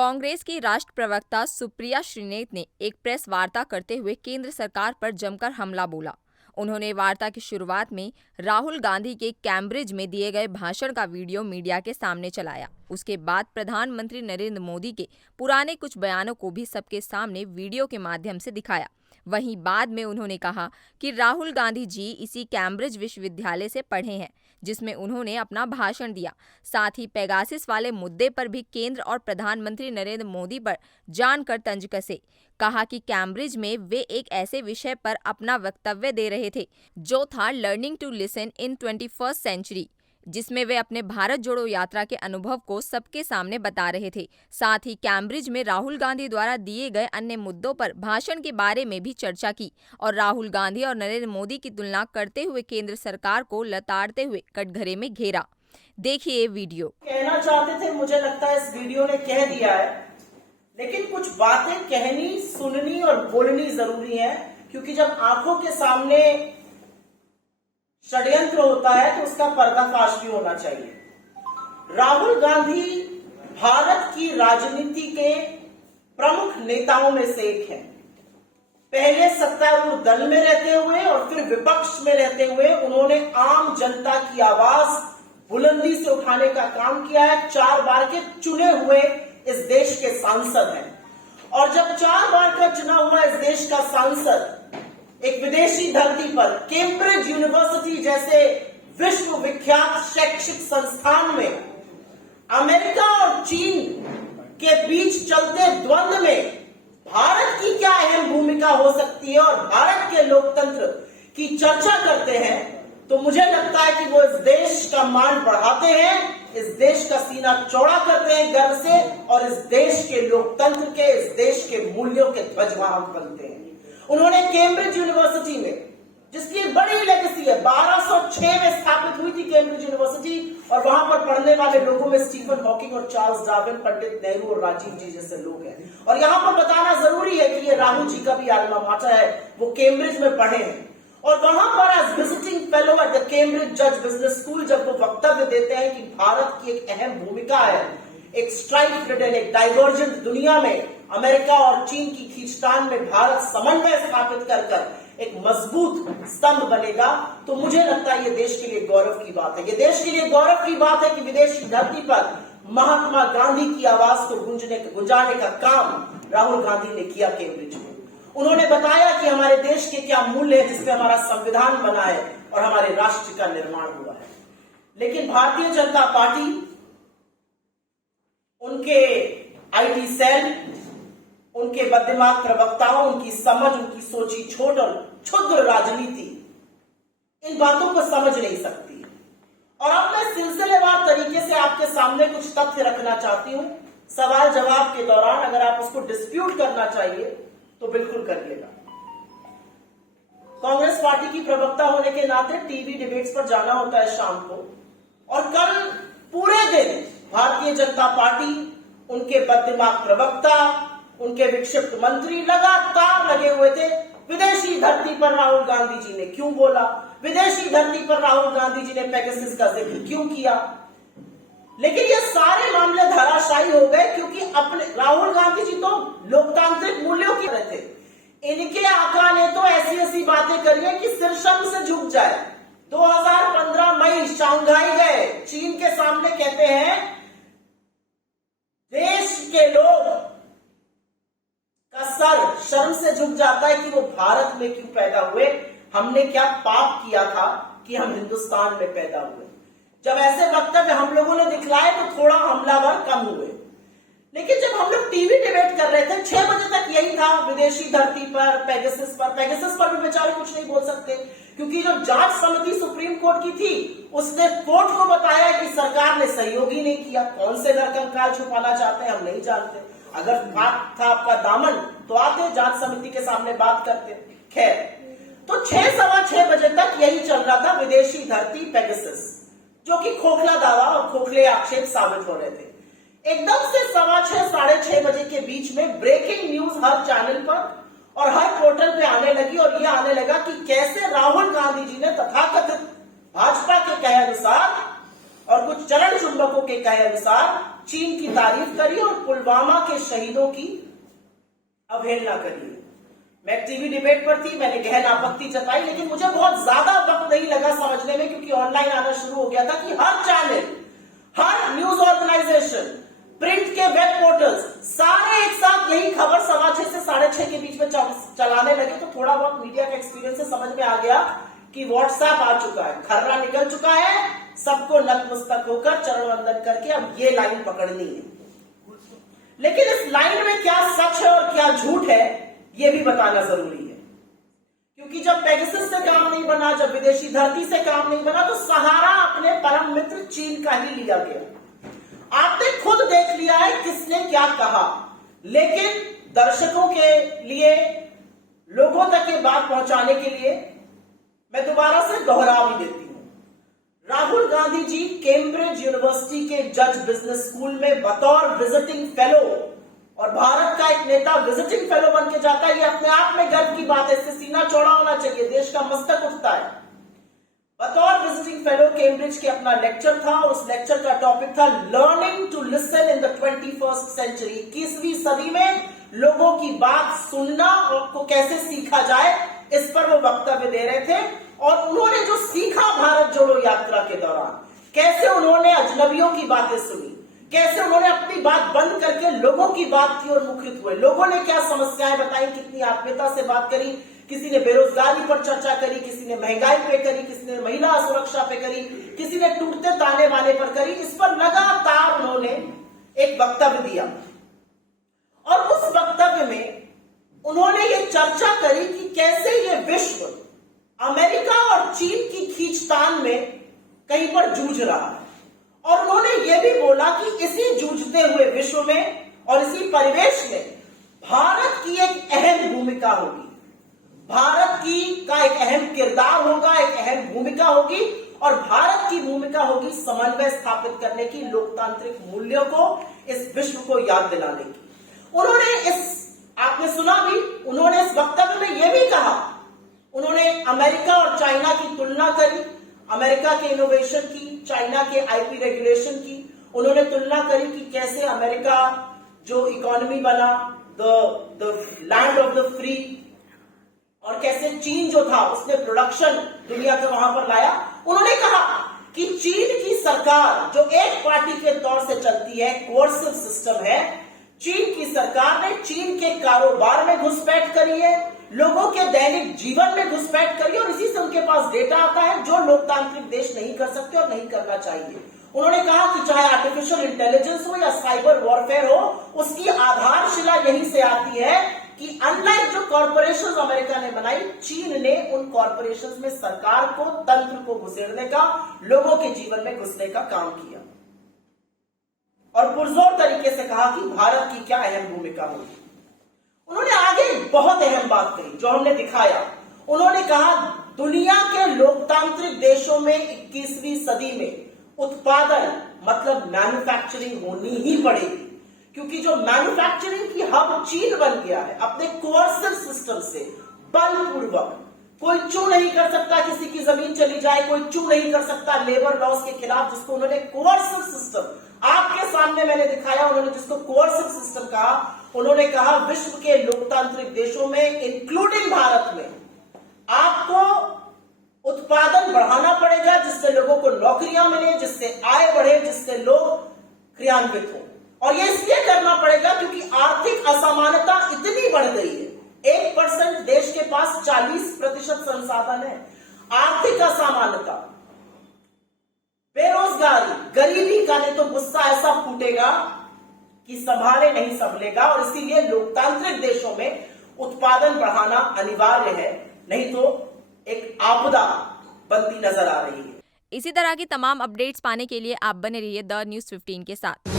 कांग्रेस की राष्ट्र प्रवक्ता सुप्रिया श्रीनेत ने एक प्रेस वार्ता करते हुए केंद्र सरकार पर जमकर हमला बोला। उन्होंने वार्ता की शुरुआत में राहुल गांधी के कैम्ब्रिज में दिए गए भाषण का वीडियो मीडिया के सामने चलाया। उसके बाद प्रधानमंत्री नरेंद्र मोदी के पुराने कुछ बयानों को भी सबके सामने वीडियो के माध्यम से दिखाया। वहीं बाद में उन्होंने कहा कि राहुल गांधी जी इसी कैम्ब्रिज विश्वविद्यालय से पढ़े हैं, जिसमें उन्होंने अपना भाषण दिया। साथ ही पेगासिस वाले मुद्दे पर भी केंद्र और प्रधानमंत्री नरेंद्र मोदी पर जानकर तंज कसे। कहा कि कैम्ब्रिज में वे एक ऐसे विषय पर अपना वक्तव्य दे रहे थे जो था learning to listen in 21st century, जिसमें वे अपने भारत जोड़ो यात्रा के अनुभव को सबके सामने बता रहे थे। साथ ही कैम्ब्रिज में राहुल गांधी द्वारा दिए गए अन्य मुद्दों पर भाषण के बारे में भी चर्चा की और राहुल गांधी और नरेंद्र मोदी की तुलना करते हुए केंद्र सरकार को लताड़ते हुए कटघरे में घेरा। देखिए वीडियो। कहना चाहते थे, मुझे लगता है इस वीडियो ने कह दिया है, लेकिन कुछ बातें कहनी, सुननी और बोलनी जरूरी है, क्योंकि जब आंखों के सामने षड्यंत्र होता है तो उसका पर्दाफाश भी होना चाहिए। राहुल गांधी भारत की राजनीति के प्रमुख नेताओं में से एक हैं। पहले सत्तारूढ़ दल में रहते हुए और फिर विपक्ष में रहते हुए उन्होंने आम जनता की आवाज बुलंदी से उठाने का काम किया है। 4 बार के चुने हुए इस देश के सांसद हैं, और जब 4 बार का चुना हुआ इस देश का सांसद एक विदेशी धरती पर कैम्ब्रिज यूनिवर्सिटी जैसे विश्व विख्यात शैक्षिक संस्थान में अमेरिका और चीन के बीच चलते द्वंद्व में भारत की क्या अहम भूमिका हो सकती है और भारत के लोकतंत्र की चर्चा करते हैं, तो मुझे लगता है कि वो इस देश का मान बढ़ाते हैं, इस देश का सीना चौड़ा करते हैं गर्व से, और इस देश के लोकतंत्र के, इस देश के मूल्यों के ध्वजवाहक बनते हैं। उन्होंने कैम्ब्रिज यूनिवर्सिटी में, जिसकी बड़ी लेगेसी है, 1206 में स्थापित हुई थी कैम्ब्रिज यूनिवर्सिटी, और वहां पर पढ़ने वाले लोगों में स्टीफन हॉकिंग और चार्ल्स डार्विन, पंडित नेहरू और राजीव जी जैसे लोग हैं। और यहां पर बताना जरूरी है कि ये राहुल जी का भी आल्मा माटर है, वो कैम्ब्रिज में पढ़े हैं। और वहां पर as visiting fellow at the Cambridge जज बिजनेस स्कूल जब वो वक्तव्य देते हैं कि भारत की एक अहम भूमिका है एक स्ट्राइक रिडन, एक डाइवर्जेंट दुनिया में अमेरिका और चीन की खींचतान में भारत समन्वय स्थापित कर एक मजबूत स्तंभ बनेगा, तो मुझे लगता है ये देश के लिए गौरव की बात है। ये देश के लिए गौरव की बात है कि विदेशी धरती पर महात्मा गांधी की आवाज को गुंजाने का काम राहुल गांधी ने किया कैम्ब्रिज में। उन्होंने बताया कि हमारे देश के क्या मूल्य है, जिसपे हमारा संविधान बना है और हमारे राष्ट्र का निर्माण हुआ है। लेकिन भारतीय जनता पार्टी, उनके आईटी सेल, उनके बददिमाग प्रवक्ताओं, उनकी समझ, उनकी सोची छोट और क्षुद्र राजनीति इन बातों को समझ नहीं सकती। और अब मैं सिलसिलेवार तरीके से आपके सामने कुछ तथ्य रखना चाहती हूं। सवाल जवाब के दौरान अगर आप उसको डिस्प्यूट करना चाहिए तो बिल्कुल करिएगा। कांग्रेस पार्टी की प्रवक्ता होने के नाते टीवी डिबेट्स पर जाना होता है शाम को, और कल पूरे दिन भारतीय जनता पार्टी, उनके बददिमाग प्रवक्ता, उनके विक्षिप्त मंत्री लगातार लगे हुए थे। विदेशी धरती पर राहुल गांधी जी ने क्यों बोला, विदेशी धरती पर राहुल गांधी जी ने पेगासस का जिक्र क्यों किया। लेकिन ये सारे मामले धराशायी हो गए, क्योंकि अपने राहुल गांधी जी तो लोकतांत्रिक मूल्यों की रहे थे। इनके आका ने तो ऐसी ऐसी बातें करी है कि सिर शर्म से झुक जाए। 2015 मई शंघाई गए, चीन के सामने कहते हैं देश के लोग का सर शर्म से झुक जाता है कि वो भारत में क्यों पैदा हुए, हमने क्या पाप किया था कि हम हिंदुस्तान में पैदा हुए। जब ऐसे वक्तव्य हम लोगों ने दिखलाए तो थोड़ा हमलावर कम हुए। लेकिन जब हम लोग टीवी डिबेट कर रहे थे 6 बजे तक यही था, विदेशी धरती पर, पेगासस पर भी बेचारे कुछ नहीं बोल सकते, क्योंकि जो जांच समिति सुप्रीम कोर्ट की थी उसने कोर्ट को बताया कि सरकार ने सहयोग ही नहीं किया। कौन से नरकंकाल छुपाना चाहते हैं हम नहीं जानते। अगर बात था आपका दामन तो आते जांच समिति के सामने बात करते। खैर, तो 6 सवा 6 बजे तक यही चल रहा था, विदेशी धरती, पेगासस, जो कि खोखला दावा और खोखले आक्षेप साबित हो रहे थे। एकदम से 6:15 साढ़े 6 बजे के बीच में ब्रेकिंग न्यूज हर चैनल पर और हर पोर्टल पे आने लगी, और यह आने लगा कि कैसे राहुल गांधी जी ने तथाकथित भाजपा के कहे अनुसार और कुछ चरण चुंबकों के कहे अनुसार चीन की तारीफ करी और पुलवामा के शहीदों की अवहेलना करी। मैं टीवी डिबेट पर थी, मैंने गहन आपत्ति जताई, लेकिन मुझे बहुत ज्यादा वक्त नहीं लगा समझने में, क्योंकि ऑनलाइन आना शुरू हो गया था कि हर चैनल, हर न्यूज ऑर्गेनाइजेशन, प्रिंट के वेब पोर्टल्स, सारे एक साथ यही खबर 6:15 से 6:30 के बीच में चलाने लगे। तो थोड़ा बहुत मीडिया का एक्सपीरियंस से समझ में आ गया कि व्हाट्सएप आ चुका है, खर्रा निकल चुका है, सबको नतमस्तक होकर चरण वंदन करके अब ये लाइन पकड़नी है। लेकिन इस लाइन में क्या सच है और क्या झूठ है, ये भी बताना जरूरी है, क्योंकि जब पेगासस से काम नहीं बना, जब विदेशी धरती से काम नहीं बना, तो सहारा अपने परम मित्र चीन का ही लिया गया। आपने खुद देख लिया है किसने क्या कहा, लेकिन दर्शकों के लिए, लोगों तक ये बात पहुंचाने के लिए मैं दोबारा से दोहरा भी देती हूं। राहुल गांधी जी कैम्ब्रिज यूनिवर्सिटी के जज बिजनेस स्कूल में बतौर विजिटिंग फेलो, और भारत का एक नेता विजिटिंग फेलो बन के जाता है, ये अपने आप में गर्व की बात है, इससे सीना चौड़ा होना चाहिए, देश का मस्तक उठता है। बतौर विजिटिंग फेलो कैम्ब्रिज के अपना लेक्चर था, और उस लेक्चर का टॉपिक था learning to listen in the 21st century. 21वीं सदी में लोगों की बात सुनना और को कैसे सीखा जाए, इस पर वो वक्तव्य दे रहे थे। और उन्होंने जो सीखा भारत जोड़ो यात्रा के दौरान, कैसे उन्होंने अजनबियों की बातें सुनी, कैसे उन्होंने अपनी बात बंद करके लोगों की बात की ओर मुखरित हुए, लोगों ने क्या समस्याएं बताई, कितनी आत्मीयता से बात करी, किसी ने बेरोजगारी पर चर्चा करी, किसी ने महंगाई पे करी, किसी ने महिला सुरक्षा पे करी, किसी ने टूटते ताने बाने पर करी। इस पर लगातार उन्होंने एक वक्तव्य दिया, और उस वक्तव्य में उन्होंने ये चर्चा करी कि कैसे ये विश्व अमेरिका और चीन की खींचतान में कहीं पर जूझ रहा है। और उन्होंने ये भी बोला कि इसी जूझते हुए विश्व में और इसी परिवेश में भारत की एक अहम भूमिका होगी, भारत की का एक अहम किरदार होगा, एक अहम भूमिका होगी, और भारत की भूमिका होगी समन्वय स्थापित करने की, लोकतांत्रिक मूल्यों को इस विश्व को याद दिलाने की। उन्होंने आपने सुना भी, उन्होंने इस वक्तव्य में यह भी कहा, उन्होंने अमेरिका और चाइना की तुलना करी, अमेरिका के इनोवेशन की, चाइना के आईपी रेगुलेशन की। उन्होंने तुलना करी कि कैसे अमेरिका जो इकोनॉमी बना, the land of the free, और कैसे चीन जो था उसने प्रोडक्शन दुनिया के वहां पर लाया। उन्होंने कहा कि चीन की सरकार जो एक पार्टी के तौर से चलती है, कोर्सिव सिस्टम है, चीन की सरकार ने चीन के कारोबार में घुसपैठ करी है, लोगों के दैनिक जीवन में घुसपैठ करी, और इसी से उनके पास डेटा आता है जो लोकतांत्रिक देश नहीं कर सकते और नहीं करना चाहिए। उन्होंने कहा कि चाहे आर्टिफिशियल इंटेलिजेंस हो या साइबर वॉरफेयर हो, उसकी आधारशिला यहीं से आती है कि अनलाइक जो कॉर्पोरेशंस अमेरिका ने बनाई, चीन ने उन कॉर्पोरेशंस में सरकार को, तंत्र को घुसेड़ने का, लोगों के जीवन में घुसने का काम किया, और पुरजोर तरीके से कहा कि भारत की क्या अहम भूमिका होगी। उन्होंने आगे बहुत अहम बात कही जो हमने दिखाया। उन्होंने कहा दुनिया के लोकतांत्रिक देशों में 21वीं सदी में उत्पादन मतलब मैन्युफैक्चरिंग होनी ही पड़ेगी, क्योंकि जो मैन्युफैक्चरिंग की हब चीन बन गया है अपने कोर्सिव सिस्टम से, बलपूर्वक, कोई चू नहीं कर सकता, किसी की जमीन चली जाए कोई चू नहीं कर सकता लेबर लॉस के खिलाफ, जिसको उन्होंने कोर्सिव सिस्टम, आपके सामने मैंने दिखाया, उन्होंने जिसको कोर्सिव सिस्टम कहा। उन्होंने कहा विश्व के लोकतांत्रिक देशों में इंक्लूडिंग भारत में आपको उत्पादन बढ़ाना पड़ेगा, जिससे लोगों को नौकरियां मिले, जिससे आय बढ़े, जिससे लोग क्रियान्वित हो। और ये इसलिए करना पड़ेगा क्योंकि आर्थिक असमानता इतनी बढ़ गई है। 1% देश के पास 40% संसाधन है। आर्थिक असमानता, बेरोजगारी, गरीबी का नहीं तो गुस्सा ऐसा फूटेगा कि संभाले नहीं संभलेगा, और इसीलिए लोकतांत्रिक देशों में उत्पादन बढ़ाना अनिवार्य है, नहीं तो एक आपदा बनती नजर आ रही है। इसी तरह की तमाम अपडेट्स पाने के लिए आप बने रहिए द न्यूज़ 15 के साथ।